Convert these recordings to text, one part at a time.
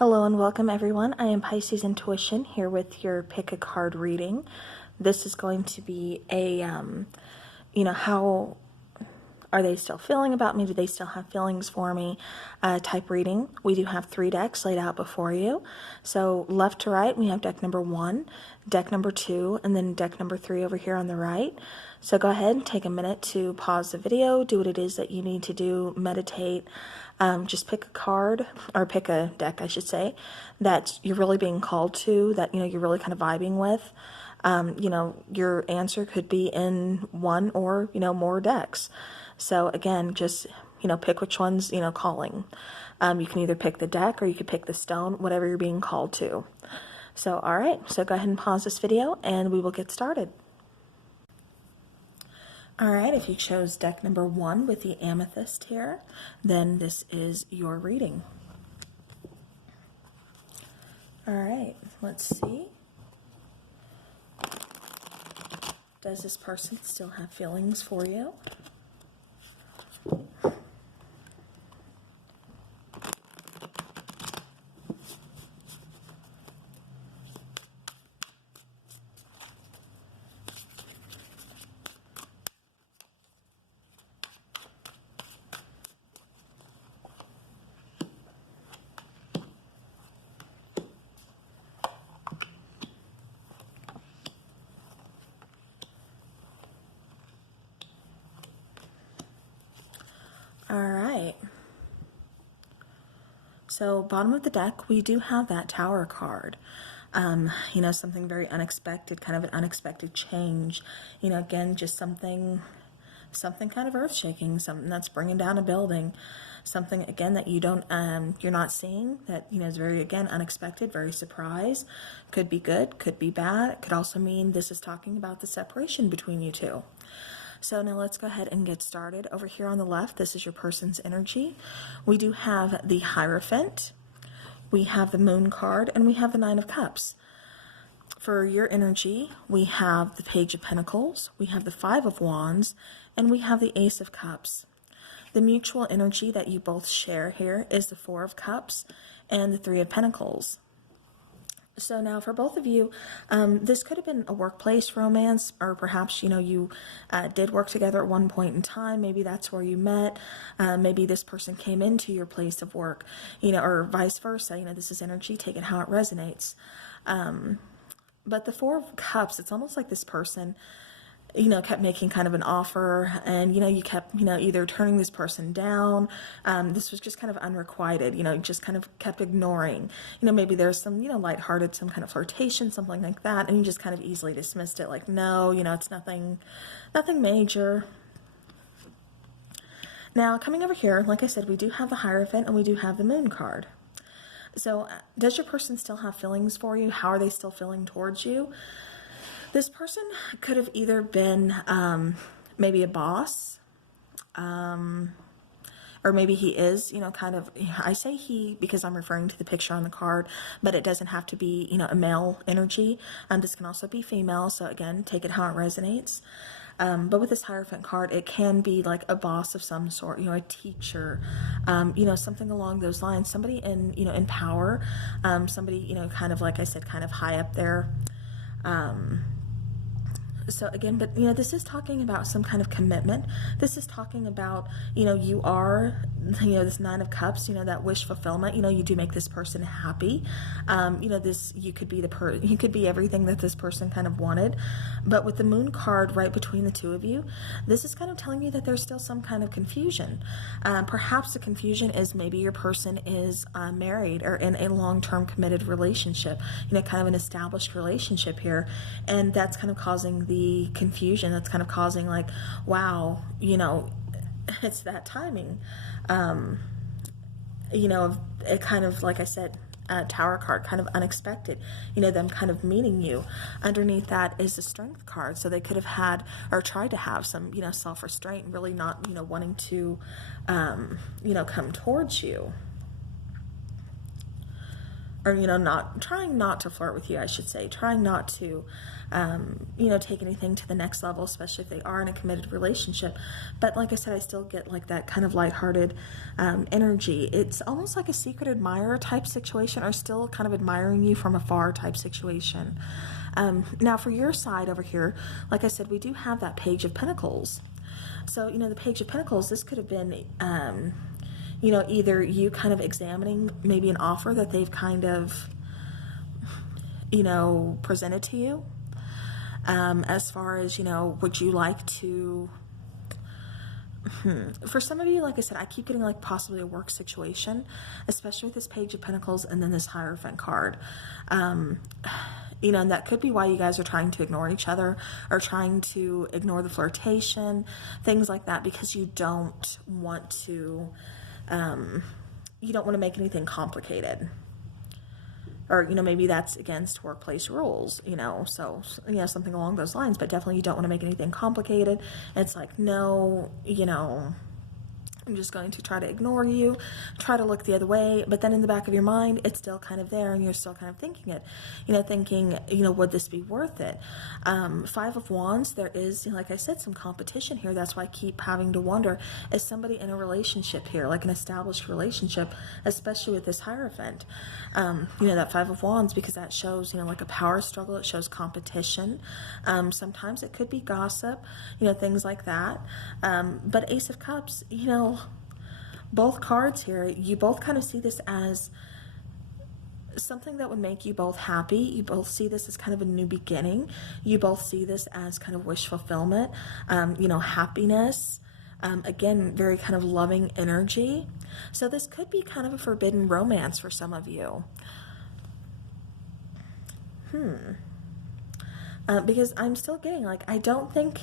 Hello and welcome everyone. I am Pisces Intuition here with your pick a card reading. This is going to be a, how are they still feeling about me? Do they still have feelings for me? Type reading. We do have 3 decks laid out before you. So left to right, we have deck number 1, deck number 2, and then deck number 3 over here on the right. So go ahead and take a minute to pause the video, do what it is that you need to do, meditate. Just pick a card, or pick a deck, I should say, that you're really being called to, that, you're really kind of vibing with. Your answer could be in one or, more decks. So again, just, pick which one's, calling. You can either pick the deck or you could pick the stone, whatever you're being called to. So, all right, so go ahead and pause this video and we will get started. All right, if you chose deck number 1 with the amethyst here, then this is your reading. All right, let's see. Does this person still have feelings for you? All right. So bottom of the deck, we do have that Tower card. Something very unexpected, kind of an unexpected change. Again, just something kind of earth-shaking, something that's bringing down a building, something again that you're not seeing, that is very, again, unexpected, very surprise. Could be good, could be bad. It could also mean this is talking about the separation between you two. So now let's go ahead and get started. Over here on the left, this is your person's energy. We do have the Hierophant, we have the Moon card, and we have the 9 of Cups. For your energy, we have the Page of Pentacles, we have the 5 of Wands, and we have the Ace of Cups. The mutual energy that you both share here is the 4 of Cups and the 3 of Pentacles. So now for both of you, this could have been a workplace romance, or perhaps, you did work together at one point in time. Maybe that's where you met. Maybe this person came into your place of work, or vice versa. This is energy, take it how it resonates. But the 4 of Cups, it's almost like this person, kept making kind of an offer, and, you kept, either turning this person down. This was just kind of unrequited, just kind of kept ignoring. Maybe there's some, lighthearted, some kind of flirtation, something like that, and you just kind of easily dismissed it, like, no, it's nothing major. Now, coming over here, like I said, we do have the Hierophant and we do have the Moon card. So, does your person still have feelings for you? How are they still feeling towards you? This person could have either been maybe a boss, or maybe he is, kind of, I say he because I'm referring to the picture on the card, but it doesn't have to be, a male energy. This can also be female, so again, take it how it resonates. But with this Hierophant card, it can be like a boss of some sort, a teacher, something along those lines, somebody in power, somebody, kind of, like I said, kind of high up there. So again, but this is talking about some kind of commitment. This is talking about, you are, this 9 of Cups, that wish fulfillment. You do make this person happy. This, you could be everything that this person kind of wanted. But with the Moon card right between the two of you, this is kind of telling you that there's still some kind of confusion. Perhaps the confusion is maybe your person is married or in a long-term committed relationship, kind of an established relationship here, and that's kind of causing the confusion. That's kind of causing, like, wow, it's that timing. It kind of, like I said, Tower card, kind of unexpected, them kind of meeting you. Underneath that is the Strength card, so they could have had or tried to have some, self-restraint, and really not, wanting to, come towards you. or, you know, trying not to flirt with you, I should say, trying not to, you know, take anything to the next level, especially if they are in a committed relationship. But like I said, I still get like that kind of lighthearted energy. It's almost like a secret admirer type situation, or still kind of admiring you from afar type situation. Now for your side over here, like I said, we do have that Page of Pentacles. So, you know, the Page of Pentacles, this could have been, you know, either you kind of examining maybe an offer that they've kind of, you know, presented to you, as far as, you know, would you like to, for some of you, like I said, I keep getting like possibly a work situation, especially with this Page of Pentacles and then this Hierophant card. You know, and that could be why you guys are trying to ignore each other, or trying to ignore the flirtation, things like that, because you don't want to, you don't want to make anything complicated, or, you know, maybe that's against workplace rules, you know, so, you know, something along those lines, but definitely you don't want to make anything complicated. It's like, no, you know, I'm just going to try to ignore you, try to look the other way, but then in the back of your mind, it's still kind of there, and you're still kind of thinking it, you know, thinking, you know, would this be worth it? Five of Wands, there is, like I said, some competition here. That's why I keep having to wonder, is somebody in a relationship here, like an established relationship, especially with this Hierophant? You know, that Five of Wands, because that shows, you know, like a power struggle. It shows competition. Sometimes it could be gossip, you know, things like that. But Ace of Cups, you know, both cards here, you both kind of see this as something that would make you both happy. You both see this as kind of a new beginning. You both see this as kind of wish fulfillment, you know, happiness. Again, very kind of loving energy. So this could be kind of a forbidden romance for some of you. Because I'm still getting, like, I don't think,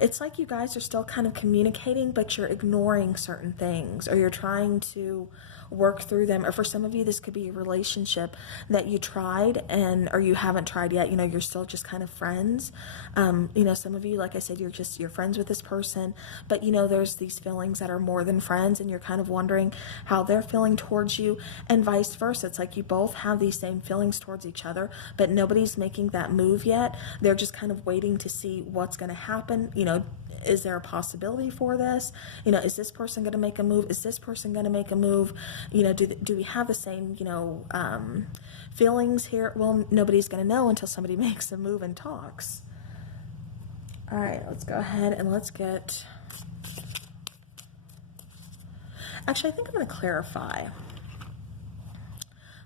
it's like you guys are still kind of communicating, but you're ignoring certain things, or you're trying to work through them. Or for some of you, this could be a relationship that you tried or you haven't tried yet. You know, you're still just kind of friends. You know, some of you, like I said, you're friends with this person, but you know, there's these feelings that are more than friends, and you're kind of wondering how they're feeling towards you, and vice versa. It's like you both have these same feelings towards each other, but nobody's making that move yet. They're just kind of waiting to see what's going to happen. You know, is there a possibility for this? You know, is this person going to make a move? Is this person going to make a move? You know, do we have the same, you know, feelings here? Well, nobody's going to know until somebody makes a move and talks. All right, let's go ahead and let's get, actually, I think I'm going to clarify.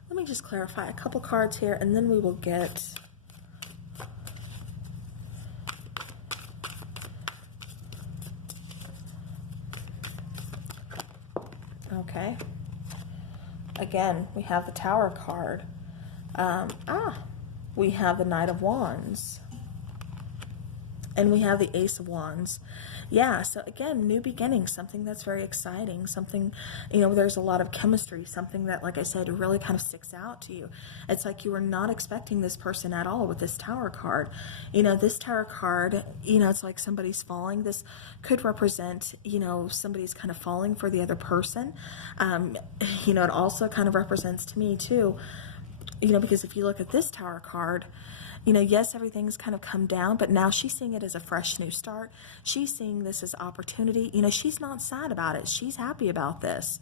Let me just clarify a couple cards here, and then we will get, okay. Again, we have the Tower card. We have the Knight of Wands. And we have the Ace of Wands. Yeah, so again, new beginnings, something that's very exciting, something, you know, there's a lot of chemistry, something that, like I said, really kind of sticks out to you. It's like you were not expecting this person at all with this Tower card. You know, this Tower card, you know, it's like somebody's falling. This could represent, you know, somebody's kind of falling for the other person. You know, it also kind of represents to me too, you know, because if you look at this Tower card, you know, yes, everything's kind of come down, but now she's seeing it as a fresh new start. She's seeing this as opportunity. You know, she's not sad about it. She's happy about this.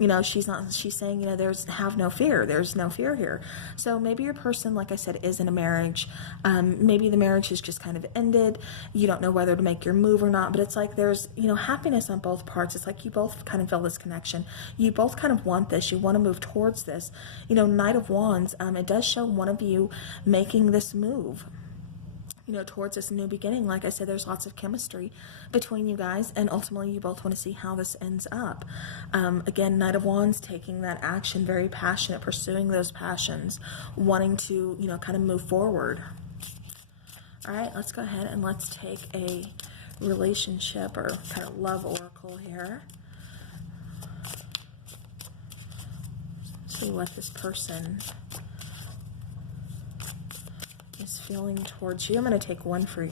You know, she's saying, you know, have no fear. There's no fear here. So maybe your person, like I said, is in a marriage. Maybe the marriage has just kind of ended. You don't know whether to make your move or not, but it's like there's, you know, happiness on both parts. It's like you both kind of feel this connection. You both kind of want this. You want to move towards this. You know, Knight of Wands, it does show one of you making this move, you know, towards this new beginning. Like I said, there's lots of chemistry between you guys, and ultimately you both want to see how this ends up. Again, Knight of Wands, taking that action, very passionate, pursuing those passions, wanting to, you know, kind of move forward. All right, let's go ahead and let's take a relationship or kind of love oracle here. See what this person is feeling towards you. I'm going to take one for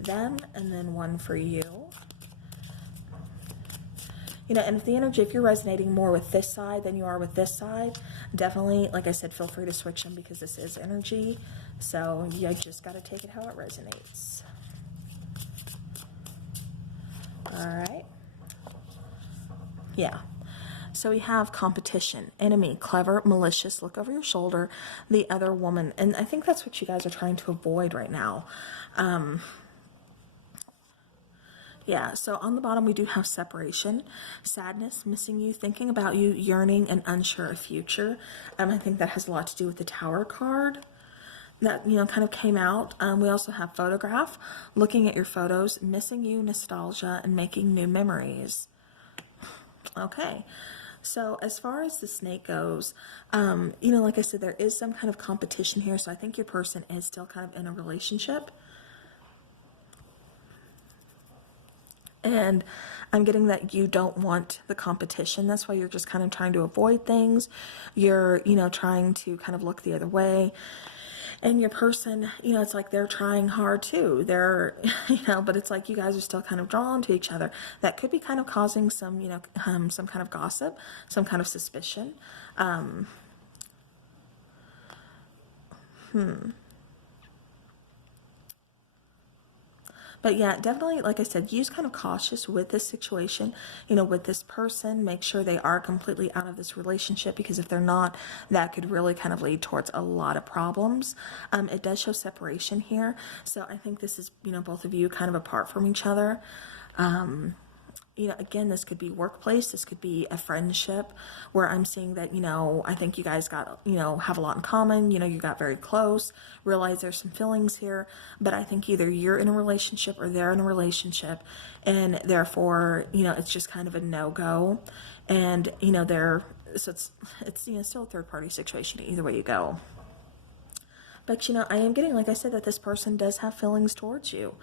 them and then one for you. You know, and if the energy, if you're resonating more with this side than you are with this side, definitely, like I said, feel free to switch them because this is energy. So you just got to take it how it resonates. All right. Yeah. So we have competition, enemy, clever, malicious, look over your shoulder, the other woman. And I think that's what you guys are trying to avoid right now. Yeah, so on the bottom we do have separation, sadness, missing you, thinking about you, yearning, and unsure of future. I think that has a lot to do with the Tower card that, you know, kind of came out. We also have photograph, looking at your photos, missing you, nostalgia, and making new memories. Okay. So as far as the snake goes, you know, like I said, there is some kind of competition here. So I think your person is still kind of in a relationship. And I'm getting that you don't want the competition. That's why you're just kind of trying to avoid things. You're, you know, trying to kind of look the other way. And your person, you know, it's like they're trying hard too. They're, you know, but it's like you guys are still kind of drawn to each other. That could be kind of causing some, you know, some kind of gossip, some kind of suspicion. But yeah, definitely, like I said, use kind of cautious with this situation, you know, with this person. Make sure they are completely out of this relationship, because if they're not, that could really kind of lead towards a lot of problems. It does show separation here. So I think this is, you know, both of you kind of apart from each other. You know, again, this could be workplace, this could be a friendship where I'm seeing that, you know, I think you guys got, you know, have a lot in common, you know, you got very close, realize there's some feelings here, but I think either you're in a relationship or they're in a relationship, and therefore, you know, it's just kind of a no-go, and, you know, so it's, you know, still a third-party situation either way you go. But, you know, I am getting, like I said, that this person does have feelings towards you.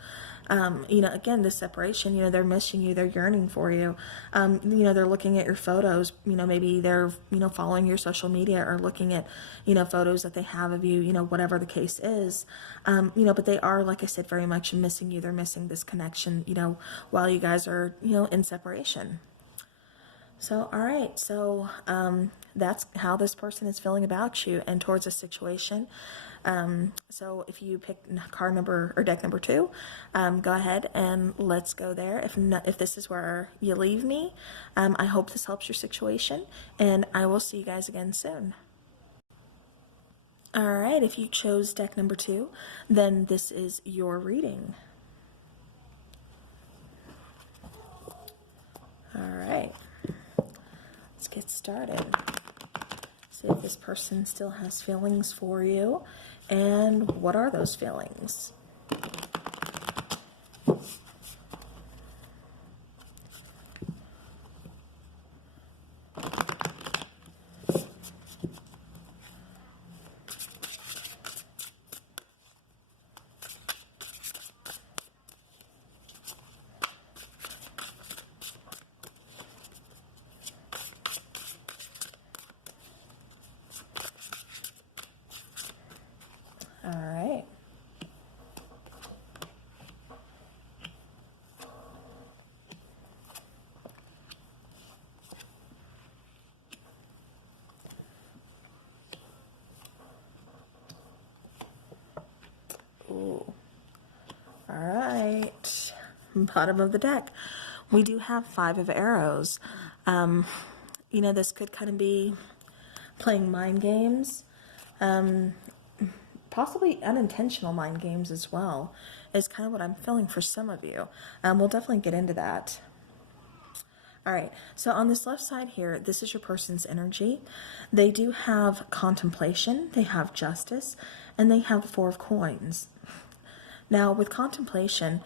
You know, again, this separation, you know, they're missing you, they're yearning for you. You know, they're looking at your photos, you know, maybe they're, you know, following your social media or looking at, you know, photos that they have of you, you know, whatever the case is. You know, but they are, like I said, very much missing you. They're missing this connection, you know, while you guys are, you know, in separation. So, all right, so that's how this person is feeling about you and towards a situation. So if you pick card number or deck number 2, go ahead and let's go there. If this is where you leave me, I hope this helps your situation, and I will see you guys again soon. All right, if you chose deck number 2, then this is your reading. All right. Let's get started. See if this person still has feelings for you, and what are those feelings? All right. Ooh. All right. Bottom of the deck. We do have 5 of arrows. You know, this could kind of be playing mind games. Possibly unintentional mind games as well, is kind of what I'm feeling for some of you. We'll definitely get into that. All right, so on this left side here, this is your person's energy. They do have contemplation, they have justice, and they have the 4 of coins. Now, with contemplation,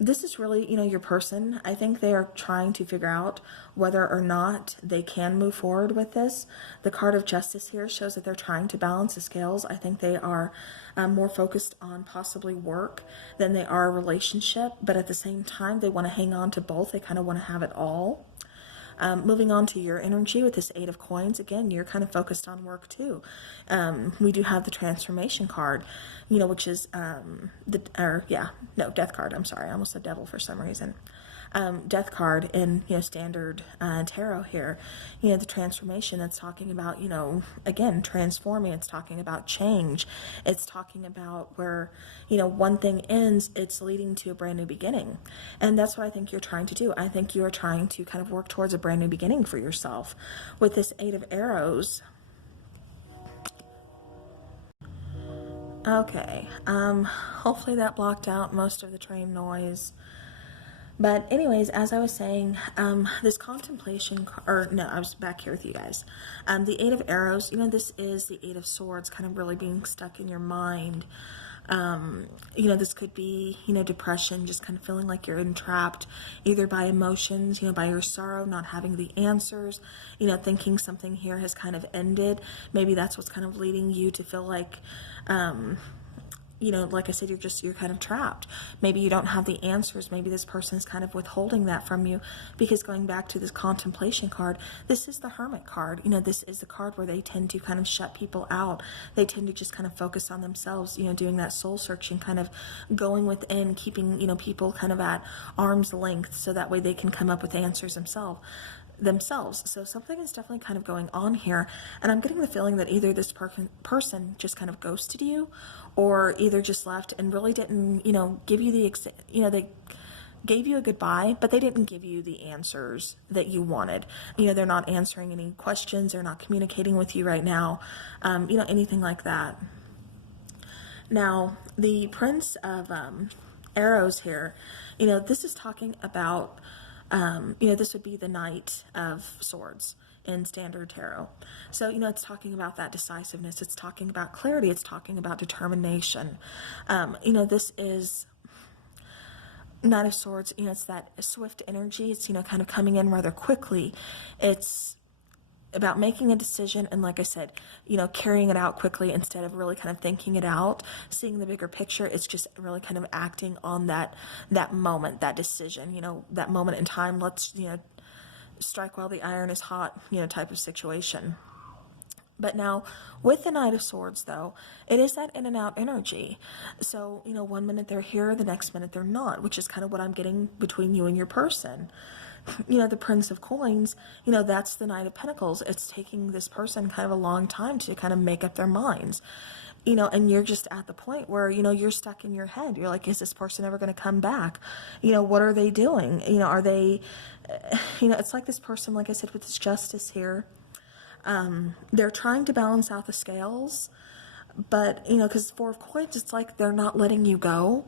this is really, you know, your person. I think they are trying to figure out whether or not they can move forward with this. The card of justice here shows that they're trying to balance the scales. I think they are more focused on possibly work than they are a relationship, but at the same time, they want to hang on to both. They kind of want to have it all. Moving on to your energy with this 8 of coins, again, you're kind of focused on work too. We do have the transformation card, you know, which is death card. I'm sorry, I almost said devil for some reason. death card in, standard tarot here. The transformation, that's talking about, again, transforming. It's talking about change. It's talking about where, one thing ends, it's leading to a brand new beginning. And that's what I think you're trying to do. I think you are trying to kind of work towards a brand new beginning for yourself. With this Eight of Arrows, okay, hopefully that blocked out most of the train noise. But anyways, as I was saying, this contemplation, or no, I was back here with you guys. The Eight of Arrows, this is the Eight of Swords kind of really being stuck in your mind. This could be, depression, just kind of feeling like you're entrapped either by emotions, by your sorrow, not having the answers, thinking something here has kind of ended. Maybe that's what's kind of leading you to feel like, like I said, you're kind of trapped. Maybe you don't have the answers. Maybe this person is kind of withholding that from you, because going back to this contemplation card, this is the Hermit card. This is the card where they tend to kind of shut people out. They tend to just kind of focus on themselves, doing that soul searching, kind of going within, keeping, people kind of at arm's length, so that way they can come up with answers themselves. So something is definitely kind of going on here, and I'm getting the feeling that either this person just kind of ghosted you, or either just left and really didn't, give you they gave you a goodbye, but they didn't give you the answers that you wanted. They're not answering any questions, they're not communicating with you right now, anything like that. Now, the Prince of Arrows here, this is talking about, this would be the Knight of Swords in standard tarot. So, it's talking about that decisiveness. It's talking about clarity. It's talking about determination. This is Knight of Swords. It's that swift energy. It's, kind of coming in rather quickly. It's about making a decision, and like I said, carrying it out quickly instead of really kind of thinking it out, seeing the bigger picture. It's just really kind of acting on that moment, that decision, that moment in time. Let's, strike while the iron is hot, type of situation. But now, with the Knight of Swords, though, it is that in and out energy. So, one minute they're here, the next minute they're not, which is kind of what I'm getting between you and your person. The Prince of Coins, that's the Knight of Pentacles. It's taking this person kind of a long time to kind of make up their minds. And you're just at the point where, you're stuck in your head. You're like, is this person ever going to come back? What are they doing? Are they, it's like this person, like I said, with this Justice here, they're trying to balance out the scales, but, because Four of Coins, it's like they're not letting you go.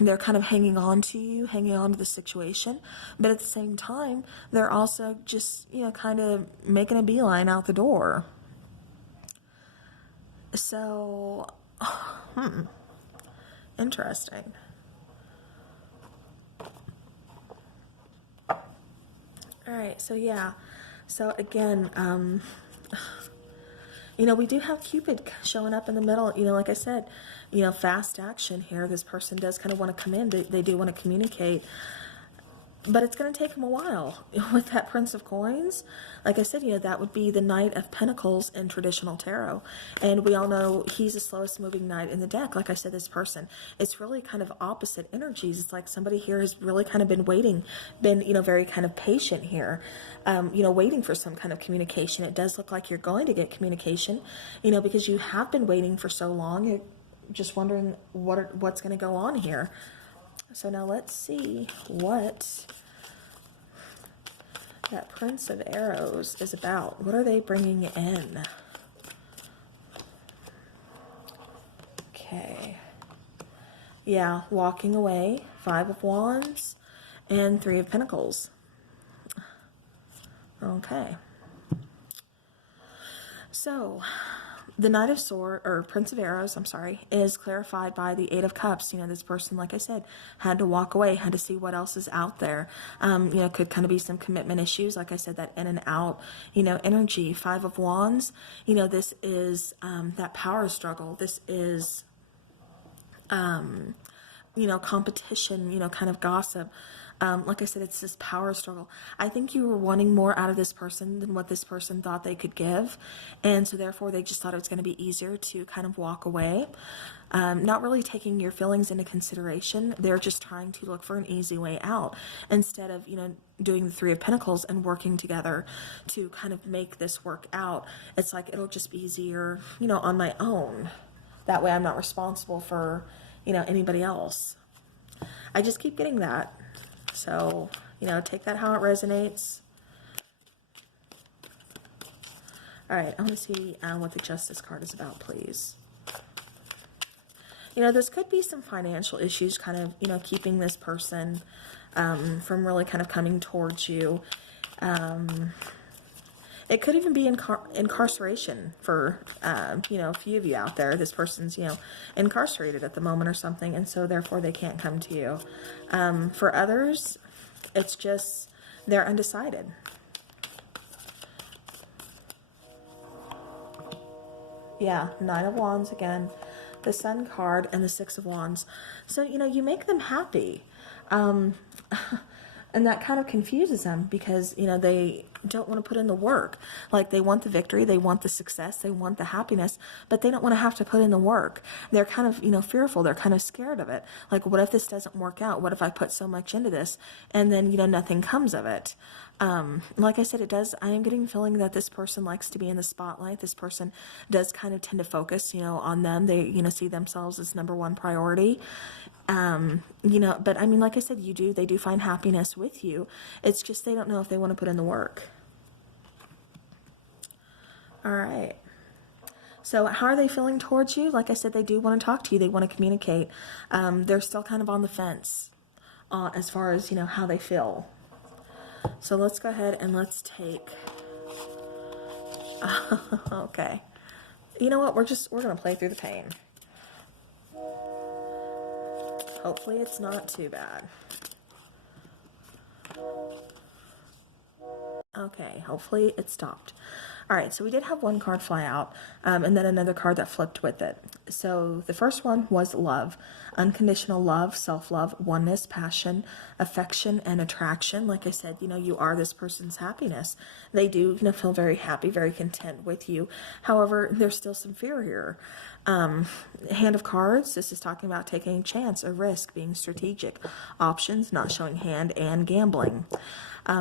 They're kind of hanging on to you, hanging on to the situation, but at the same time, they're also just, kind of making a beeline out the door. So, interesting. All right, so yeah. So again, we do have Cupid showing up in the middle. Like I said, fast action here. This person does kind of want to come in. They do want to communicate. But it's going to take them a while. With that Prince of Coins, like I said, that would be the Knight of Pentacles in traditional tarot. And we all know he's the slowest moving knight in the deck. Like I said, this person, it's really kind of opposite energies. It's like somebody here has really kind of been waiting, very kind of patient here, waiting for some kind of communication. It does look like you're going to get communication, because you have been waiting for so long. You're just wondering what's going to go on here. So now let's see what that Prince of Arrows is about. What are they bringing in? Okay. Yeah, walking away, Five of Wands, and Three of Pentacles. Okay. So, the Knight of Swords, or Prince of Arrows, I'm sorry, is clarified by the Eight of Cups. This person, like I said, had to walk away, had to see what else is out there. Could kind of be some commitment issues. Like I said, that in and out, energy. Five of Wands, this is that power struggle. This is, competition, kind of gossip. Like I said, it's this power struggle. I think you were wanting more out of this person than what this person thought they could give. And so therefore they just thought it was going to be easier to kind of walk away. Not really taking your feelings into consideration. They're just trying to look for an easy way out instead of, doing the Three of Pentacles and working together to kind of make this work out. It's like, it'll just be easier, on my own. That way I'm not responsible for, anybody else. I just keep getting that. So, take that how it resonates. All right, I want to see what the Justice card is about, please. This could be some financial issues kind of, keeping this person from really kind of coming towards you. It could even be incarceration for, a few of you out there. This person's, incarcerated at the moment or something, and so therefore they can't come to you. For others, it's just they're undecided. Yeah, Nine of Wands again, the Sun card, and the Six of Wands. So, you make them happy. And that kind of confuses them because, they don't want to put in the work. Like, they want the victory, they want the success, they want the happiness, but they don't want to have to put in the work. They're kind of, fearful. They're kind of scared of it. Like, what if this doesn't work out? What if I put so much into this and then, nothing comes of it? Like I said, I am getting the feeling that this person likes to be in the spotlight. This person does kind of tend to focus, on them. They, see themselves as number one priority. But I mean, like I said, they do find happiness with you. It's just, they don't know if they want to put in the work. All right. So how are they feeling towards you? Like I said, they do want to talk to you. They want to communicate. They're still kind of on the fence, as far as, how they feel. So let's go ahead and let's take, okay. You know what? We're going to play through the pain. Hopefully it's not too bad. Okay, hopefully it stopped. All right, so we did have one card fly out, and then another card that flipped with it. So the first one was love, unconditional love, self-love, oneness, passion, affection, and attraction. Like I said, you are this person's happiness. They do, feel very happy, very content with you. However, there's still some fear here. Hand of Cards, this is talking about taking a chance, a risk, being strategic. Options, not showing hand, and gambling.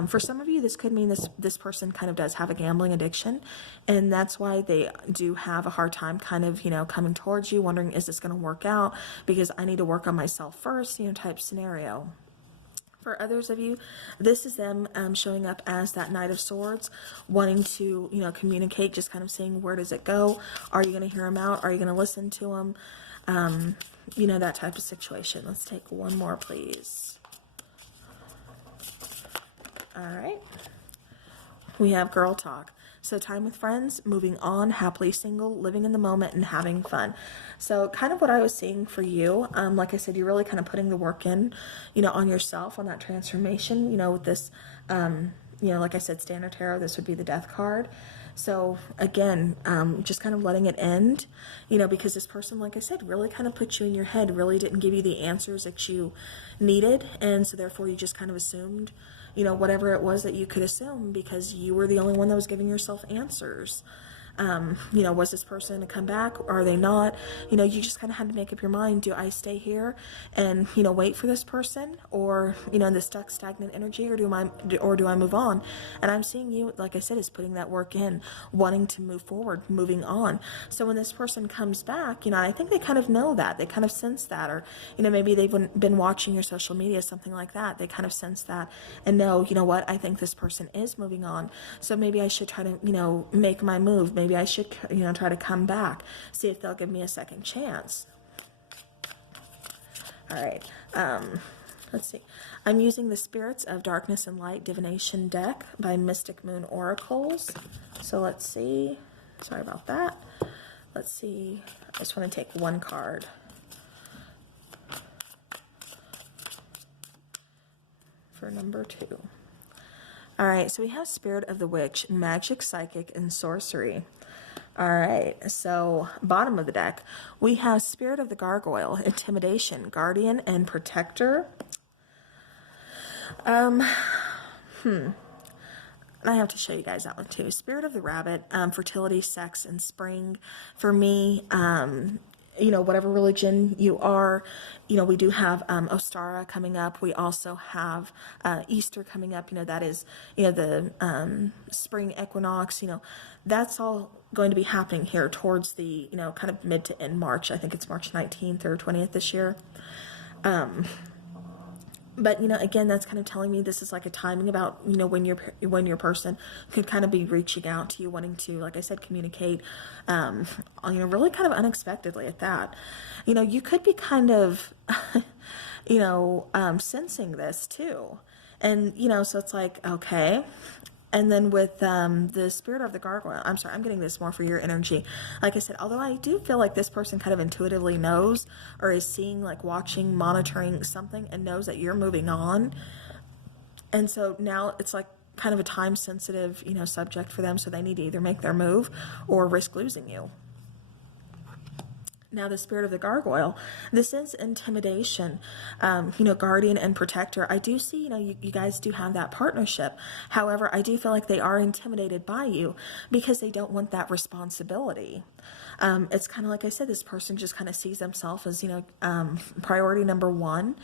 For some of you, this could mean this person kind of does have a gambling addiction, and that's why they do have a hard time kind of, coming towards you, wondering, is this going to work out? Because I need to work on myself first, type scenario. For others of you, this is them showing up as that Knight of Swords, wanting to, communicate, just kind of saying, where does it go? Are you going to hear him out? Are you going to listen to him? That type of situation. Let's take one more, please. All right. We have girl talk. So time with friends, moving on, happily single, living in the moment, and having fun. So kind of what I was seeing for you, like I said, you're really kind of putting the work in, on yourself, on that transformation, with this, like I said, Standard Tarot, this would be the Death card. So again, just kind of letting it end, because this person, like I said, really kind of put you in your head, really didn't give you the answers that you needed. And so therefore you just kind of assumed, whatever it was that you could assume because you were the only one that was giving yourself answers. Was this person to come back? Or are they not? You just kind of had to make up your mind. Do I stay here and, wait for this person or, the stuck stagnant energy or do I move on? And I'm seeing you, like I said, is putting that work in, wanting to move forward, moving on. So when this person comes back, I think they kind of know that. They kind of sense that, or, maybe they've been watching your social media, something like that. They kind of sense that and know, what, I think this person is moving on. So maybe I should try to, make my move. Maybe I should, try to come back, see if they'll give me a second chance. All right. Let's see. I'm using the Spirits of Darkness and Light Divination deck by Mystic Moon Oracles. So let's see. Sorry about that. Let's see. I just want to take one card. For number 2. All right, so we have Spirit of the Witch, Magic, Psychic, and Sorcery. All right, so bottom of the deck, we have Spirit of the Gargoyle, Intimidation, Guardian, and Protector. I have to show you guys that one too. Spirit of the Rabbit, fertility, sex, and spring. For me, whatever religion you are, we do have Ostara coming up. We also have Easter coming up. That is, the spring equinox. That's all going to be happening here towards the, kind of mid to end March. I think it's March 19th or 20th this year. But, again, that's kind of telling me this is like a timing about, when your person could kind of be reaching out to you, wanting to, like I said, communicate, really kind of unexpectedly at that. You could be kind of, sensing this too. And, so it's like, okay. And then with the Spirit of the Gargoyle, I'm sorry, I'm getting this more for your energy. Like I said, although I do feel like this person kind of intuitively knows or is seeing, like watching, monitoring something and knows that you're moving on. And so now it's like kind of a time sensitive, subject for them. So they need to either make their move or risk losing you. Now, the Spirit of the Gargoyle, this is intimidation, guardian and protector. I do see, you guys do have that partnership. However, I do feel like they are intimidated by you because they don't want that responsibility. It's kind of like I said, this person just kind of sees themselves as, priority number one.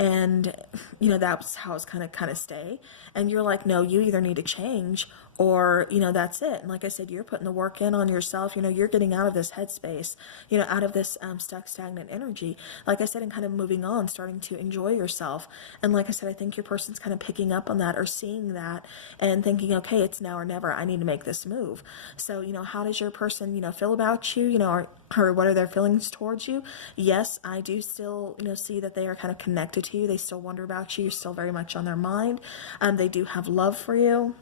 And, that's how it's kind of stay. And you're like, no, you either need to change or, that's it. And like I said, you're putting the work in on yourself. You're getting out of this headspace, out of this stuck, stagnant energy. Like I said, and kind of moving on, starting to enjoy yourself. And like I said, I think your person's kind of picking up on that or seeing that and thinking, okay, it's now or never. I need to make this move. So, how does your person, feel about you, or what are their feelings towards you? Yes, I do still, see that they are kind of connected to you. They still wonder about you. You're still very much on their mind. They do have love for you.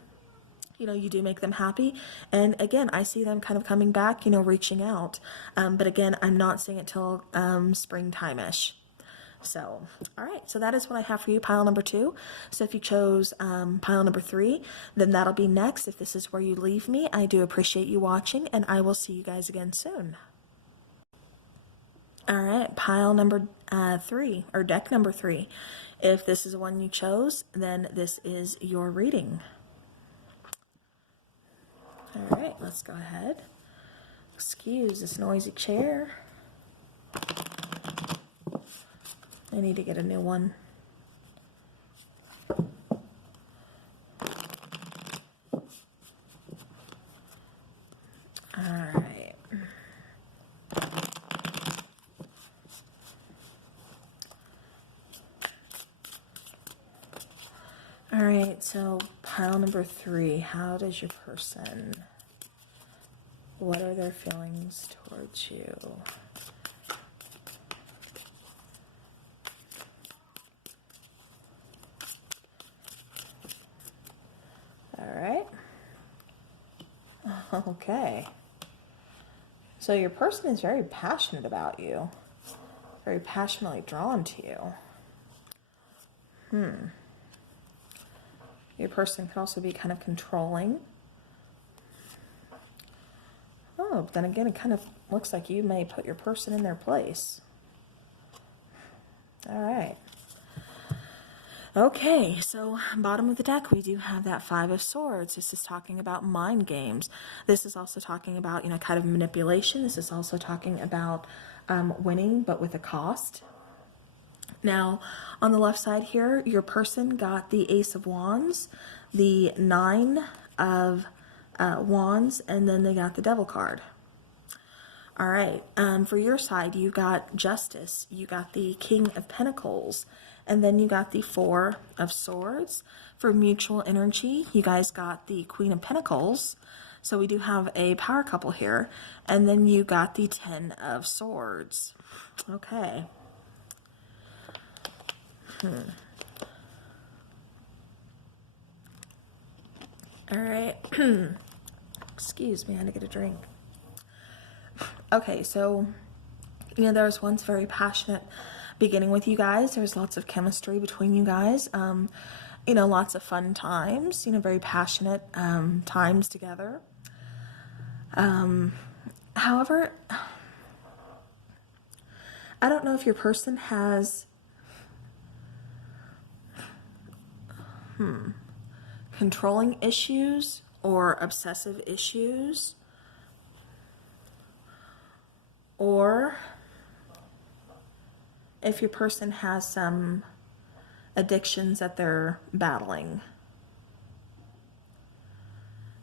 You do make them happy. And again, I see them kind of coming back, reaching out. But again, I'm not seeing it till springtime-ish. So, all right. So that is what I have for you, pile number 2. So if you chose pile number 3, then that'll be next. If this is where you leave me, I do appreciate you watching, and I will see you guys again soon. All right, pile number 3, or deck number 3. If this is the one you chose, then this is your reading. All right, let's go ahead. Excuse this noisy chair. I need to get a new one. All right. All right, so pile number 3, how does your person, what are their feelings towards you? All right. Okay. So your person is very passionate about you, very passionately drawn to you. Your person can also be kind of controlling. Oh, but then again, it kind of looks like you may put your person in their place. All right. Okay, so bottom of the deck, we do have that 5 of Swords. This is talking about mind games. This is also talking about, kind of manipulation. This is also talking about winning, but with a cost. Now, on the left side here, your person got the Ace of Wands, the 9 of Wands, and then they got the Devil card. All right, for your side, you got Justice, you got the King of Pentacles, and then you got the 4 of Swords. For mutual energy, you guys got the Queen of Pentacles. So we do have a power couple here. And then you got the 10 of Swords. Okay. All right. Excuse me, I had to get a drink. Okay, so, there was once very passionate beginning with you guys. There's lots of chemistry between you guys. Lots of fun times, very passionate times together. However, I don't know if your person has, controlling issues or obsessive issues, or if your person has some addictions that they're battling,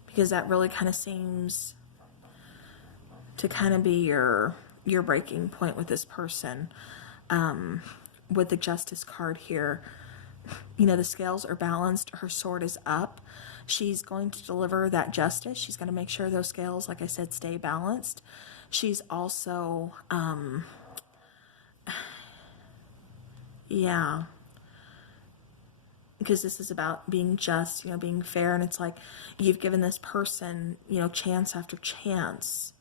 because that really kind of seems to kind of be your breaking point with this person. With the Justice card here, you know, the scales are balanced, her sword is up. She's going to deliver that justice. She's going to make sure those scales, like I said, stay balanced. She's also, yeah, because this is about being just, you know, being fair. And it's like you've given this person, you know, chance after chance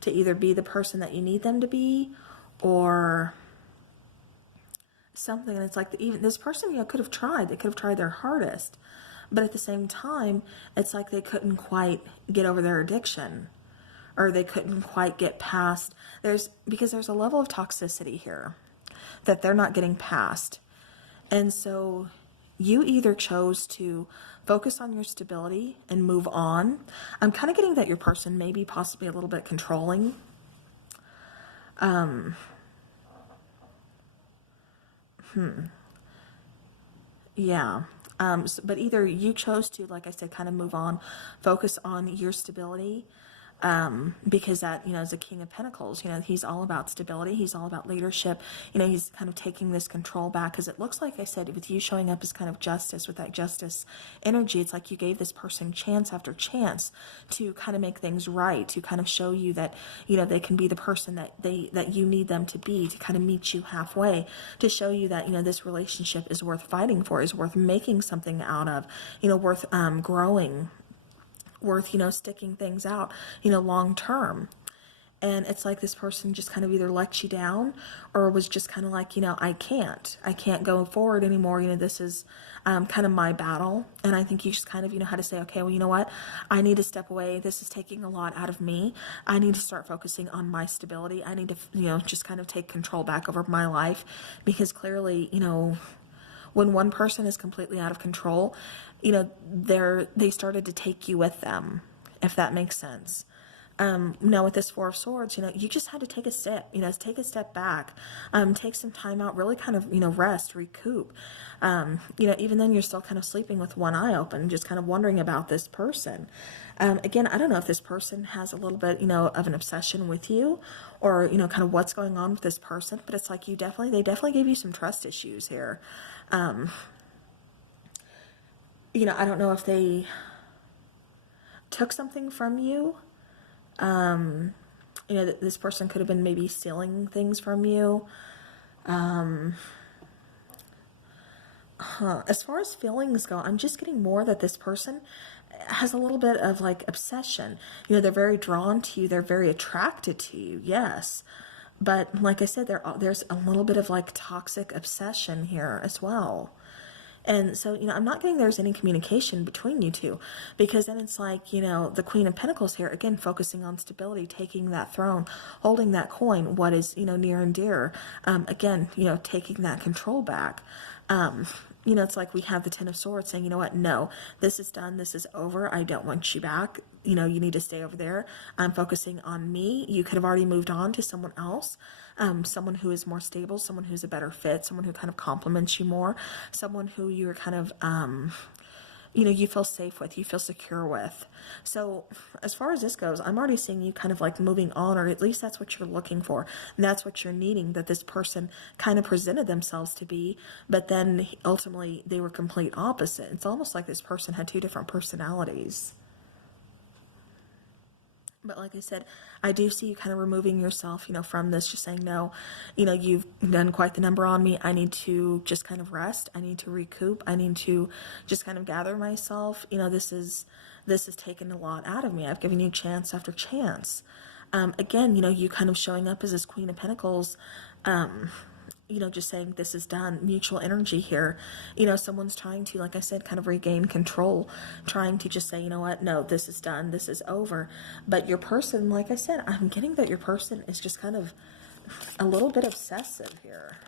to either be the person that you need them to be or something. And it's like even this person, you know, could have tried. They could have tried their hardest. But at the same time, it's like they couldn't quite get over their addiction, or they couldn't quite get past. Because there's a level of toxicity here that they're not getting past. And so you either chose to focus on your stability and move on. I'm kind of getting that your person may be possibly a little bit controlling. Yeah. But either you chose to, like I said, kind of move on, focus on your stability, because that, you know, is a King of Pentacles. You know, he's all about stability. He's all about leadership. You know, he's kind of taking this control back, because it looks like I said, with you showing up as kind of justice, with that justice energy, it's like you gave this person chance after chance to kind of make things right, to kind of show you that, you know, they can be the person that you need them to be, to kind of meet you halfway, to show you that, you know, this relationship is worth fighting for, is worth making something out of, you know, worth growing, worth, you know, sticking things out, you know, long term. And it's like this person just kind of either let you down, or was just kind of like, you know, I can't go forward anymore. You know, this is kind of my battle. And I think you just kind of, you know, how to say, okay, well, you know what? I need to step away. This is taking a lot out of me. I need to start focusing on my stability. I need to, you know, just kind of take control back over my life, because clearly, you know, when one person is completely out of control, you know, they started to take you with them, if that makes sense. Now with this Four of Swords, you know, you just had to take a step, you know, take a step back, take some time out, really kind of, you know, rest, recoup. You know, even then you're still kind of sleeping with one eye open, just kind of wondering about this person. Again, I don't know if this person has a little bit, you know, of an obsession with you, or, you know, kind of what's going on with this person, but it's like they definitely gave you some trust issues here. You know, I don't know if they took something from you. You know, this person could have been maybe stealing things from you. As far as feelings go, I'm just getting more that this person has a little bit of like obsession. You know, they're very drawn to you. They're very attracted to you. Yes. But like I said, there's a little bit of like toxic obsession here as well. And so, you know, I'm not getting there's any communication between you two, because then it's like, you know, the Queen of Pentacles here, again, focusing on stability, taking that throne, holding that coin, what is, you know, near and dear. Again, you know, taking that control back. You know, it's like we have the Ten of Swords saying, you know what, no, this is done, this is over, I don't want you back, you know, you need to stay over there. I'm focusing on me. You could have already moved on to someone else, someone who is more stable, someone who's a better fit, someone who kind of compliments you more, someone who you're kind of, you know, you feel safe with, you feel secure with. So as far as this goes, I'm already seeing you kind of like moving on, or at least that's what you're looking for. And that's what you're needing, that this person kind of presented themselves to be, but then ultimately they were complete opposite. It's almost like this person had two different personalities. But like I said, I do see you kind of removing yourself, you know, from this, just saying, no, you know, you've done quite the number on me. I need to just kind of rest. I need to recoup. I need to just kind of gather myself. You know, this has taken a lot out of me. I've given you chance after chance. Again, you know, you kind of showing up as this Queen of Pentacles, you know, just saying this is done, mutual energy here. You know, someone's trying to, like I said, kind of regain control, trying to just say, you know what, no, this is done, this is over. But your person, like I said, I'm getting that your person is just kind of a little bit obsessive here.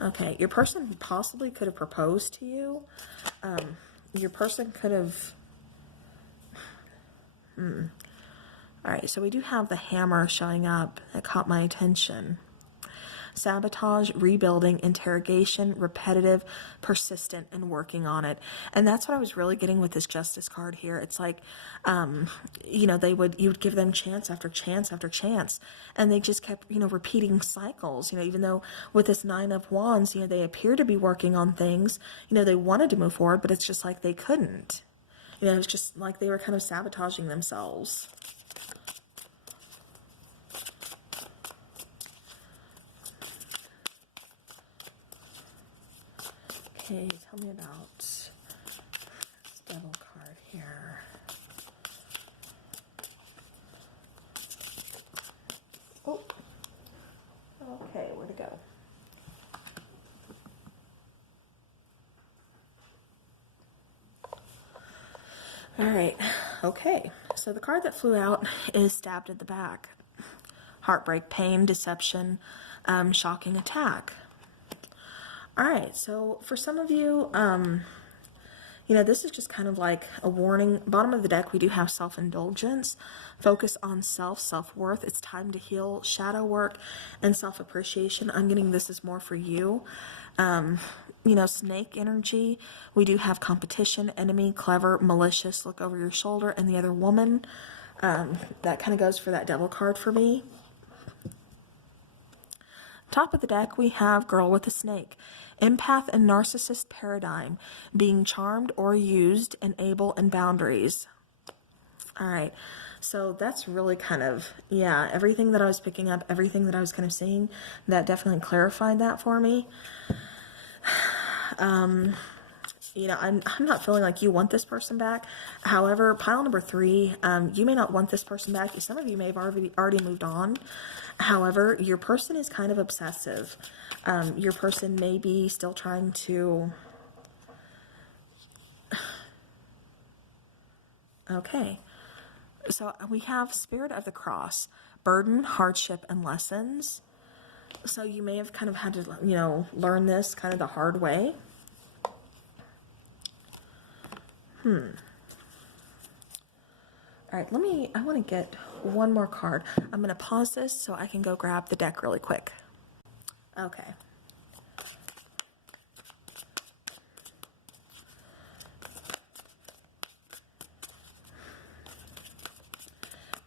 Okay, your person possibly could have proposed to you. Your person could have... All right, so we do have the hammer showing up. That caught my attention. Sabotage, rebuilding, interrogation, repetitive, persistent, and working on it. And that's what I was really getting with this Justice card here. It's like, you know, you would give them chance after chance after chance, and they just kept, you know, repeating cycles. You know, even though with this Nine of Wands, you know, they appear to be working on things. You know, they wanted to move forward, but it's just like they couldn't. You know, it's just like they were kind of sabotaging themselves. Okay, tell me about this Devil card here. Oh, okay, where'd it go? All right, okay. So the card that flew out is Stabbed at the Back. Heartbreak, pain, deception, shocking attack. All right, so for some of you, you know, this is just kind of like a warning. Bottom of the deck, we do have self-indulgence, focus on self-worth. It's time to heal, shadow work, and self-appreciation. I'm getting this is more for you. You know, snake energy. We do have competition, enemy, clever, malicious, look over your shoulder, and the other woman. That kind of goes for that Devil card for me. Top of the deck, we have Girl with a Snake. Empath and narcissist paradigm. Being charmed or used, enable, and boundaries. All right. So that's really kind of, yeah, everything that I was picking up, everything that I was kind of seeing, that definitely clarified that for me. You know, I'm not feeling like you want this person back. However, pile number 3, you may not want this person back. Some of you may have already moved on. However, your person is kind of obsessive. Your person may be still trying to... Okay. So we have Spirit of the Cross, burden, hardship, and lessons. So you may have kind of had to, you know, learn this kind of the hard way. All right, I want to get one more card. I'm going to pause this so I can go grab the deck really quick. Okay.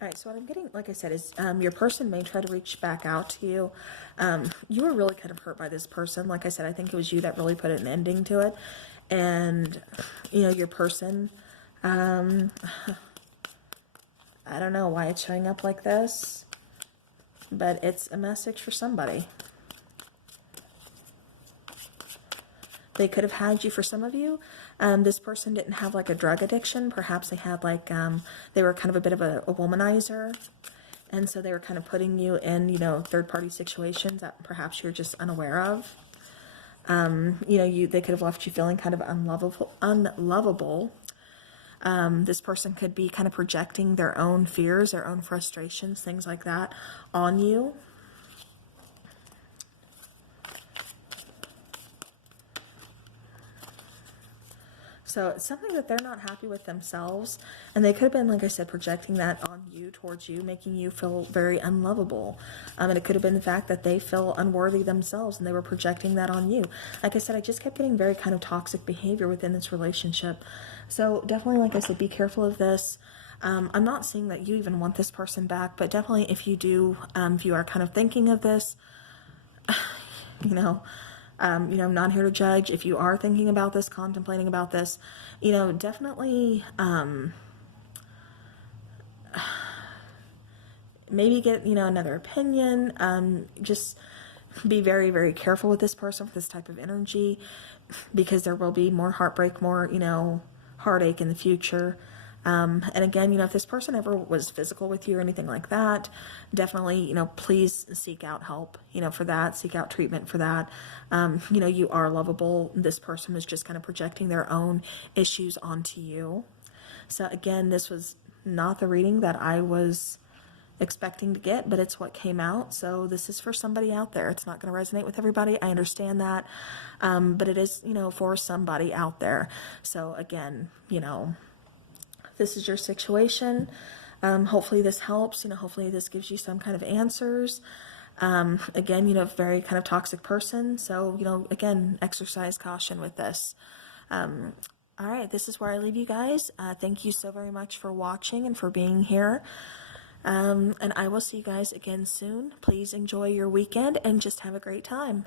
All right, so what I'm getting, like I said, is your person may try to reach back out to you. You were really kind of hurt by this person. Like I said, I think it was you that really put an ending to it. And, you know, your person, I don't know why it's showing up like this, but it's a message for somebody. They could have had you, for some of you. This person didn't have like a drug addiction. Perhaps they had like, they were kind of a bit of a womanizer. And so they were kind of putting you in, you know, third-party situations that perhaps you're just unaware of. You know, they could have left you feeling kind of unlovable. This person could be kind of projecting their own fears, their own frustrations, things like that on you. So it's something that they're not happy with themselves, and they could have been, like I said, projecting that on you, towards you, making you feel very unlovable. And it could have been the fact that they feel unworthy themselves, and they were projecting that on you. Like I said, I just kept getting very kind of toxic behavior within this relationship. So definitely, like I said, be careful of this. I'm not saying that you even want this person back, but definitely if you do, if you are kind of thinking of this, you know, I'm not here to judge. If you are thinking about this, contemplating about this, you know, definitely, maybe get, you know, another opinion. Just be very, very careful with this person, with this type of energy, because there will be more heartbreak, more, you know, heartache in the future. And again, you know, if this person ever was physical with you or anything like that, definitely, you know, please seek out help, you know, for that, seek out treatment for that. You know, you are lovable. This person is just kind of projecting their own issues onto you. So again, this was not the reading that I was expecting to get, but it's what came out. So this is for somebody out there. It's not going to resonate with everybody. I understand that. But it is, you know, for somebody out there. So again, you know, this is your situation. Hopefully this helps, you know, hopefully this gives you some kind of answers. Again, you know, very kind of toxic person. So, you know, again, exercise caution with this. All right, this is where I leave you guys. Thank you so very much for watching and for being here. And I will see you guys again soon. Please enjoy your weekend and just have a great time.